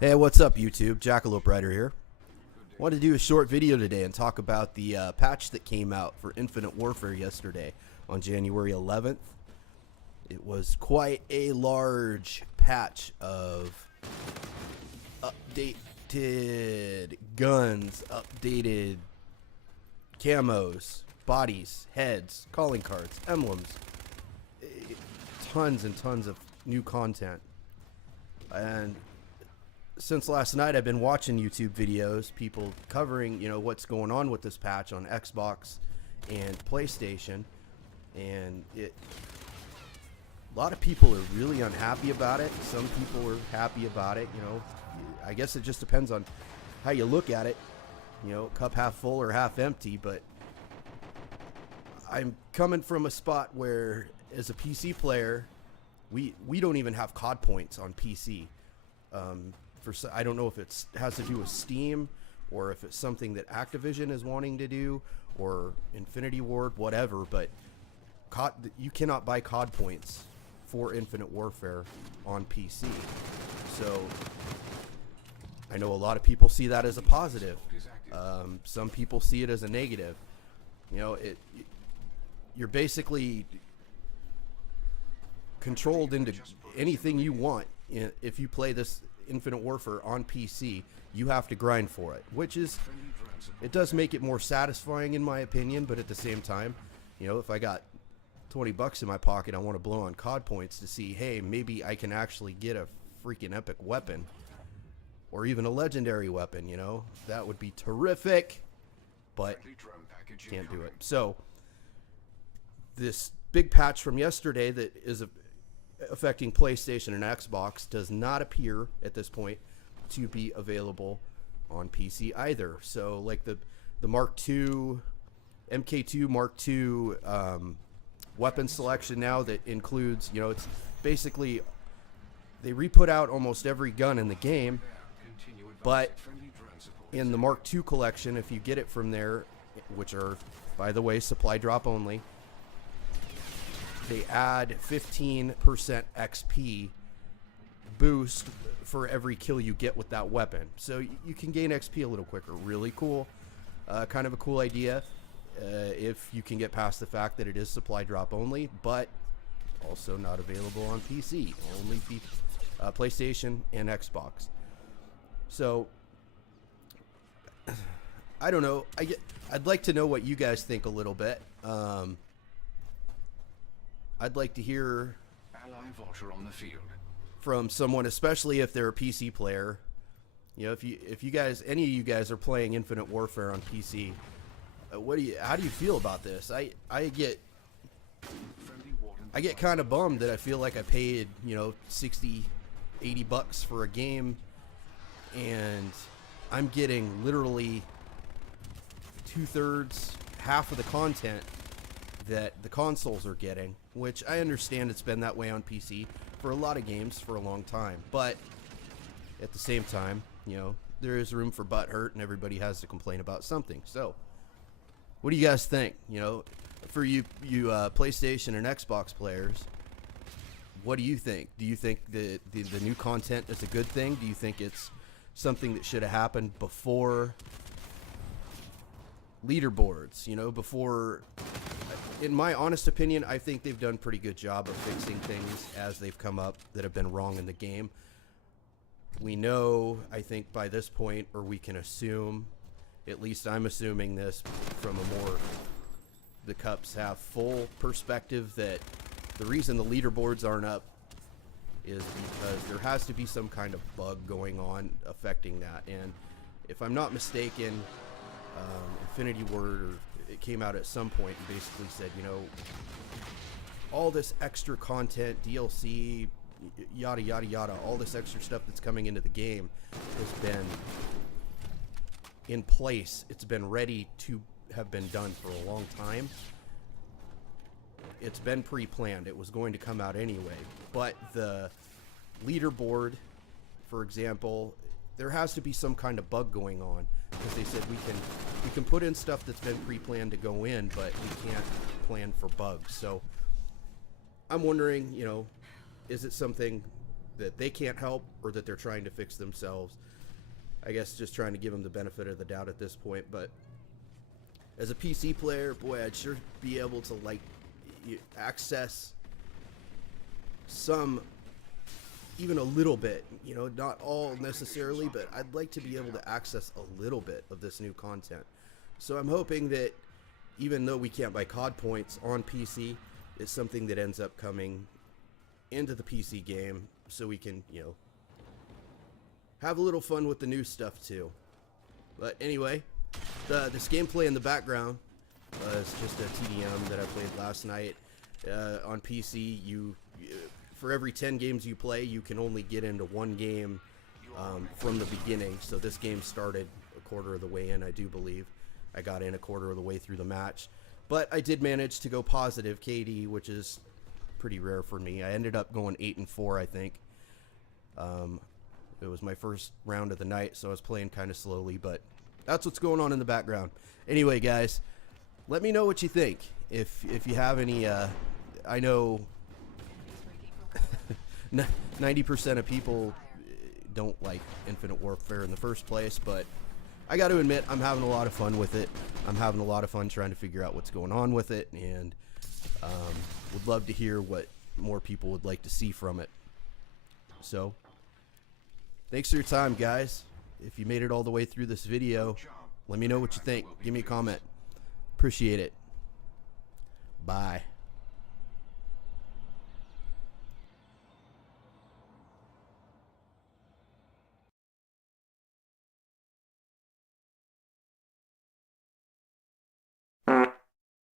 Hey, what's up, YouTube? Jackalope Rider here. Wanted to do a short video today and talk about the patch that came out for Infinite Warfare yesterday on January 11th. It was quite a large patch of updated guns, updated camos, bodies, heads, calling cards, emblems, tons and tons of new content. And since last night, I've been watching YouTube videos, people covering, what's going on with this patch on Xbox and PlayStation, and a lot of people are really unhappy about it. Some people are happy about it. I guess it just depends on how you look at it. Cup half full or half empty. But I'm coming from a spot where, as a PC player, we don't even have COD points on PC. I don't know if it has to do with Steam or if it's something that Activision is wanting to do or Infinity Ward, whatever, but you cannot buy COD points for Infinite Warfare on PC. So I know a lot of people see that as a positive. Some people see it as a negative. You're basically controlled into anything you want. If you play this Infinite Warfare on PC, you have to grind for it, it does make it more satisfying in my opinion, but at the same time, if I got $20 in my pocket, I want to blow on COD points to see, hey, maybe I can actually get a freaking epic weapon or even a legendary weapon, that would be terrific, but can't do it. So this big patch from yesterday that is affecting PlayStation and Xbox does not appear at this point to be available on PC either. So like the Mark II, MK2 Mark II weapon selection now that includes, it's basically, they re-put out almost every gun in the game, but in the Mark II collection, if you get it from there, which are, by the way, supply drop only, they add 15% XP boost for every kill you get with that weapon. So you can gain XP a little quicker. Really cool. Kind of a cool idea if you can get past the fact that it is supply drop only, but also not available on PC. Only PlayStation and Xbox. So I don't know. I'd like to know what you guys think a little bit. I'd like to hear on the field from someone, especially if they're a PC player. If you guys, any of you guys are playing Infinite Warfare on PC, how do you feel about this? I get kind of bummed that I feel like I paid, $60, $80 for a game, and I'm getting literally 2/3, half of the content that the consoles are getting, which I understand it's been that way on PC for a lot of games for a long time, but at the same time, there is room for butthurt and everybody has to complain about something. So what do you guys think? For you PlayStation and Xbox players, what do you think? Do you think that the new content is a good thing? Do you think it's something that should have happened before leaderboards, before? In my honest opinion, I think they've done a pretty good job of fixing things as they've come up that have been wrong in the game. We know, I think by this point, or we can assume, at least I'm assuming this from a more the cups half full perspective, that the reason the leaderboards aren't up is because there has to be some kind of bug going on affecting that. And if I'm not mistaken, Infinity Ward, or it came out at some point and basically said, all this extra content, DLC, yada yada yada, all this extra stuff that's coming into the game has been in place. It's been ready to have been done for a long time. It's been pre-planned. It was going to come out anyway. But the leaderboard, for example, there has to be some kind of bug going on, because they said we can put in stuff that's been pre-planned to go in, but we can't plan for bugs. So I'm wondering, is it something that they can't help or that they're trying to fix themselves. I guess just trying to give them the benefit of the doubt at this point. But as a PC player, boy, I'd sure be able to like access some, even a little bit, you know, not all necessarily, but I'd like to be able to access a little bit of this new content. So I'm hoping that even though we can't buy COD points on PC, it's something that ends up coming into the PC game so we can, you know, have a little fun with the new stuff too. But anyway, this gameplay in the background is just a TDM that I played last night. On PC, for every 10 games you play, you can only get into one game from the beginning. So this game started a quarter of the way in, I do believe. I got in a quarter of the way through the match. But I did manage to go positive KD, which is pretty rare for me. I ended up going 8-4, I think. It was my first round of the night, so I was playing kind of slowly, but that's what's going on in the background. Anyway, guys, let me know what you think. If you have any, I know 90% of people don't like Infinite Warfare in the first place, but I got to admit, I'm having a lot of fun with it. I'm having a lot of fun trying to figure out what's going on with it, and would love to hear what more people would like to see from it. So, thanks for your time, guys. If you made it all the way through this video, let me know what you think. Give me a comment. Appreciate it. Bye.